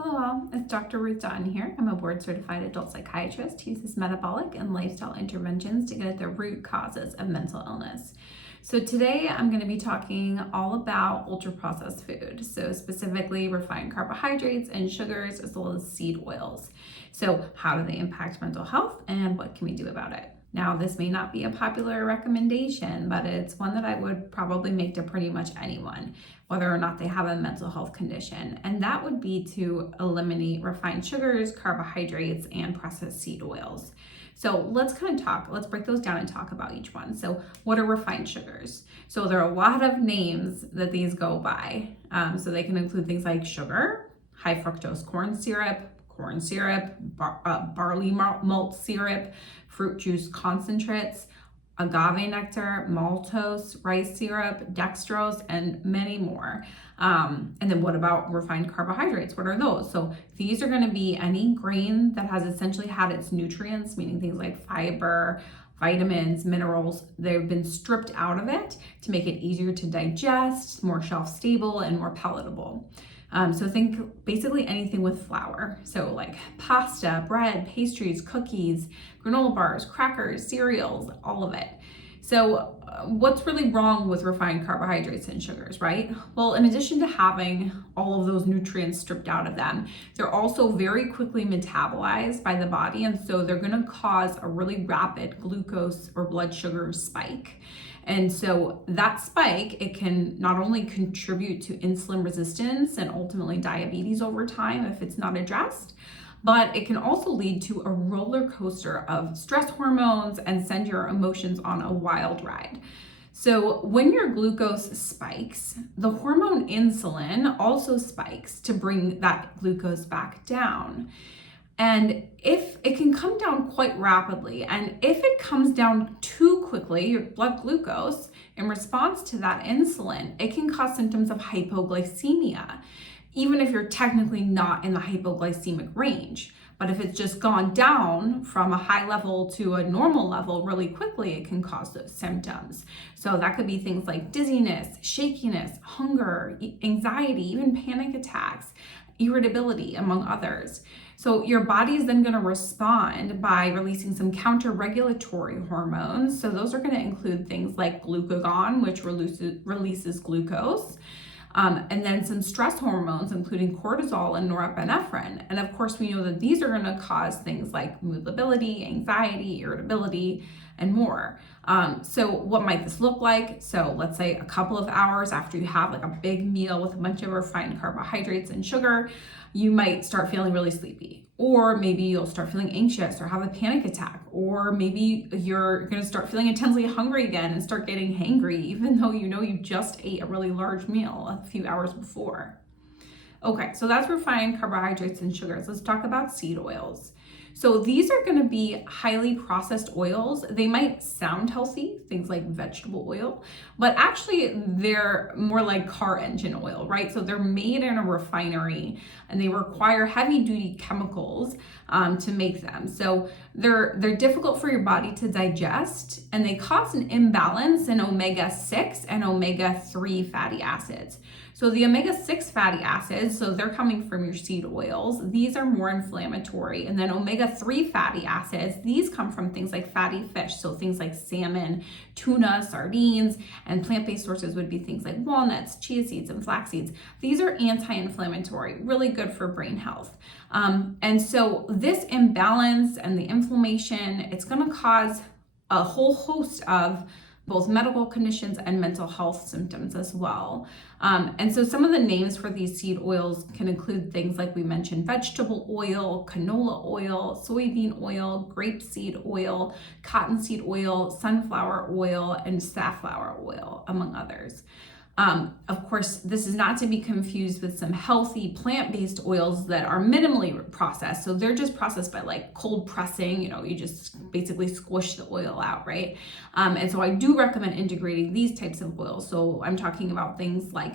Hello all, it's Dr. Ruth Dutton here. I'm a board certified adult psychiatrist who uses metabolic and lifestyle interventions to get at the root causes of mental illness. So today I'm going to be talking all about ultra-processed food, so specifically refined carbohydrates and sugars as well as seed oils. So how do they impact mental health and what can we do about it? Now, this may not be a popular recommendation, but it's one that I would probably make to pretty much anyone, whether or not they have a mental health condition. And that would be to eliminate refined sugars, carbohydrates, and processed seed oils. So let's break those down and talk about each one. So what are refined sugars? So there are a lot of names that these go by. So they can include things like sugar, high fructose corn syrup, barley malt syrup, fruit juice concentrates, agave nectar, maltose, rice syrup, dextrose, and many more. And then what about refined carbohydrates? What are those? So these are going to be any grain that has essentially had its nutrients, meaning things like fiber, vitamins, minerals, they've been stripped out of it to make it easier to digest, more shelf stable, and more palatable. So think basically anything with flour. So like pasta, bread, pastries, cookies, granola bars, crackers, cereals, all of it. So what's really wrong with refined carbohydrates and sugars, right? Well, in addition to having all of those nutrients stripped out of them, they're also very quickly metabolized by the body. And so they're going to cause a really rapid glucose or blood sugar spike. And so that spike, it can not only contribute to insulin resistance and ultimately diabetes over time if it's not addressed, but it can also lead to a roller coaster of stress hormones and send your emotions on a wild ride. So when your glucose spikes, the hormone insulin also spikes to bring that glucose back down. And if it can come down quite rapidly, and if it comes down too quickly, your blood glucose, in response to that insulin, it can cause symptoms of hypoglycemia, even if you're technically not in the hypoglycemic range. But if it's just gone down from a high level to a normal level really quickly, it can cause those symptoms. So that could be things like dizziness, shakiness, hunger, anxiety, even panic attacks, irritability, among others. So your body is then going to respond by releasing some counter-regulatory hormones. So those are going to include things like glucagon, which releases glucose, and then some stress hormones, including cortisol and norepinephrine. And of course, we know that these are going to cause things like mood lability, anxiety, irritability, and more. So what might this look like? So let's say a couple of hours after you have like a big meal with a bunch of refined carbohydrates and sugar, you might start feeling really sleepy, or maybe you'll start feeling anxious or have a panic attack, or maybe you're going to start feeling intensely hungry again and start getting hangry, even though you know you just ate a really large meal a few hours before. Okay, so that's refined carbohydrates and sugars. Let's talk about seed oils. So these are going to be highly processed oils. They might sound healthy, things like vegetable oil, but actually they're more like car engine oil, right? So they're made in a refinery and they require heavy duty chemicals to make them. So they're difficult for your body to digest, and they cause an imbalance in omega-6 and omega-3 fatty acids. So the omega-6 fatty acids, so they're coming from your seed oils, these are more inflammatory. And then omega-3 fatty acids, these come from things like fatty fish, so things like salmon, tuna, sardines, and plant-based sources would be things like walnuts, chia seeds, and flax seeds. These are anti-inflammatory, really good for brain health. And so this imbalance and the inflammation, it's going to cause a whole host of both medical conditions and mental health symptoms as well. And so some of the names for these seed oils can include things like we mentioned: vegetable oil, canola oil, soybean oil, grapeseed oil, cottonseed oil, sunflower oil, and safflower oil, among others. Of course, this is not to be confused with some healthy plant-based oils that are minimally processed. So they're just processed by like cold pressing, you just basically squish the oil out, right? And so I do recommend integrating these types of oils. So I'm talking about things like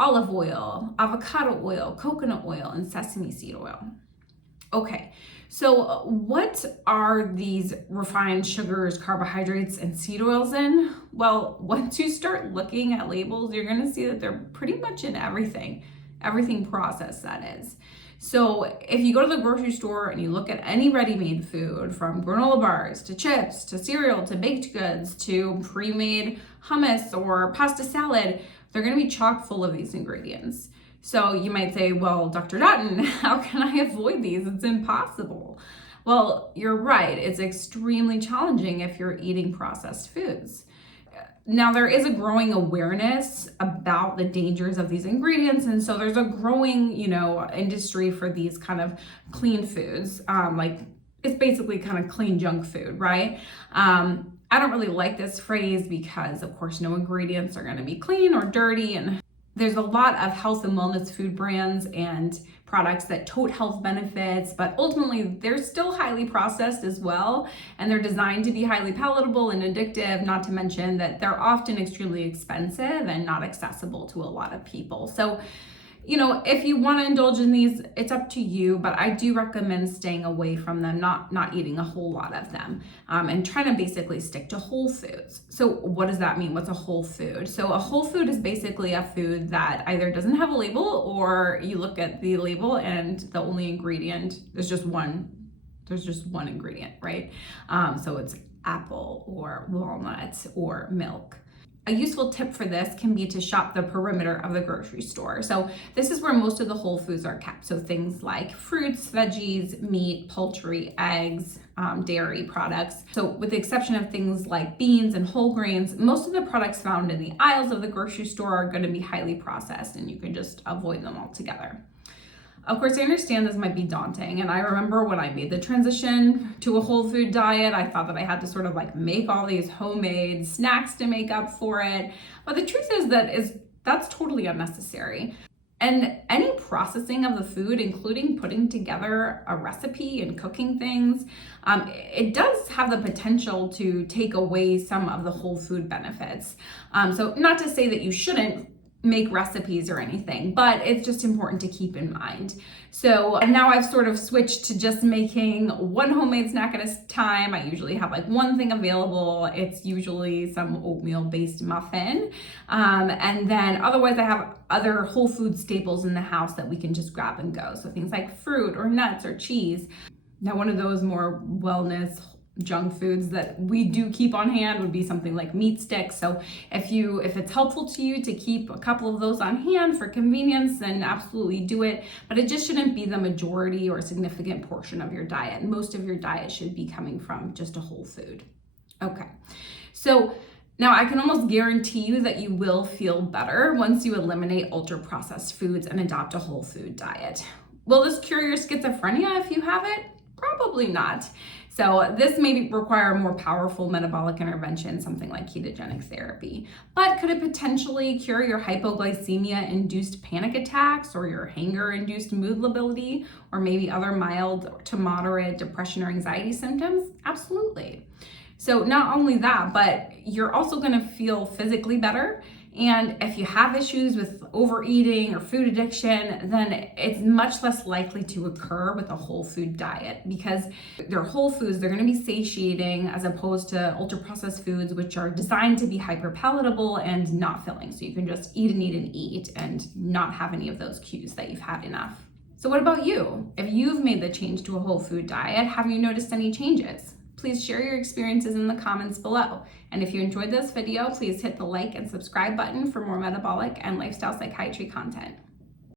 olive oil, avocado oil, coconut oil, and sesame seed oil. Okay, so what are these refined sugars, carbohydrates, and seed oils in? Well, once you start looking at labels, you're going to see that they're pretty much in everything. everything processed, that is. So if you go to the grocery store and you look at any ready-made food, from granola bars to chips to cereal to baked goods to pre-made hummus or pasta salad, they're going to be chock full of these ingredients. So you might say, well, Dr. Dutton, how can I avoid these? It's impossible. Well, you're right. It's extremely challenging if you're eating processed foods. Now, there is a growing awareness about the dangers of these ingredients, and so there's a growing, industry for these kind of clean foods. Like, it's basically kind of clean junk food, right? I don't really like this phrase because, of course, no ingredients are going to be clean or dirty, and there's a lot of health and wellness food brands and products that tote health benefits, but ultimately they're still highly processed as well, and they're designed to be highly palatable and addictive, not to mention that they're often extremely expensive and not accessible to a lot of people. So, if you want to indulge in these, it's up to you, but I do recommend staying away from them, not eating a whole lot of them, and trying to basically stick to whole foods. So what does that mean? What's a whole food? So a whole food is basically a food that either doesn't have a label, or you look at the label and the only ingredient, there's just one ingredient, right? So it's apple or walnuts or milk. A useful tip for this can be to shop the perimeter of the grocery store. So this is where most of the whole foods are kept. So things like fruits, veggies, meat, poultry, eggs, dairy products. So with the exception of things like beans and whole grains, most of the products found in the aisles of the grocery store are going to be highly processed, and you can just avoid them altogether. Of course, I understand this might be daunting, and I remember when I made the transition to a whole food diet, I thought that I had to sort of like make all these homemade snacks to make up for it. But the truth is that's totally unnecessary. And any processing of the food, including putting together a recipe and cooking things, it does have the potential to take away some of the whole food benefits. So not to say that you shouldn't make recipes or anything, but it's just important to keep in mind. So now I've sort of switched to just making one homemade snack at a time. I usually have like one thing available. It's usually some oatmeal based muffin. And then otherwise I have other whole food staples in the house that we can just grab and go. So things like fruit or nuts or cheese. Now, one of those more wellness junk foods that we do keep on hand would be something like meat sticks. So if it's helpful to you to keep a couple of those on hand for convenience, then absolutely do it. But it just shouldn't be the majority or significant portion of your diet. Most of your diet should be coming from just a whole food. Okay, so now I can almost guarantee you that you will feel better once you eliminate ultra-processed foods and adopt a whole food diet. Will this cure your schizophrenia if you have it? Probably not. So this may require a more powerful metabolic intervention, something like ketogenic therapy. But could it potentially cure your hypoglycemia-induced panic attacks, or your hunger-induced mood lability, or maybe other mild to moderate depression or anxiety symptoms? Absolutely. So not only that, but you're also going to feel physically better. And if you have issues with overeating or food addiction, then it's much less likely to occur with a whole food diet, because they're whole foods, they're going to be satiating, as opposed to ultra processed foods, which are designed to be hyper palatable and not filling. So you can just eat and eat and eat and not have any of those cues that you've had enough. So what about you? If you've made the change to a whole food diet, have you noticed any changes? Please share your experiences in the comments below. And if you enjoyed this video, please hit the like and subscribe button for more metabolic and lifestyle psychiatry content.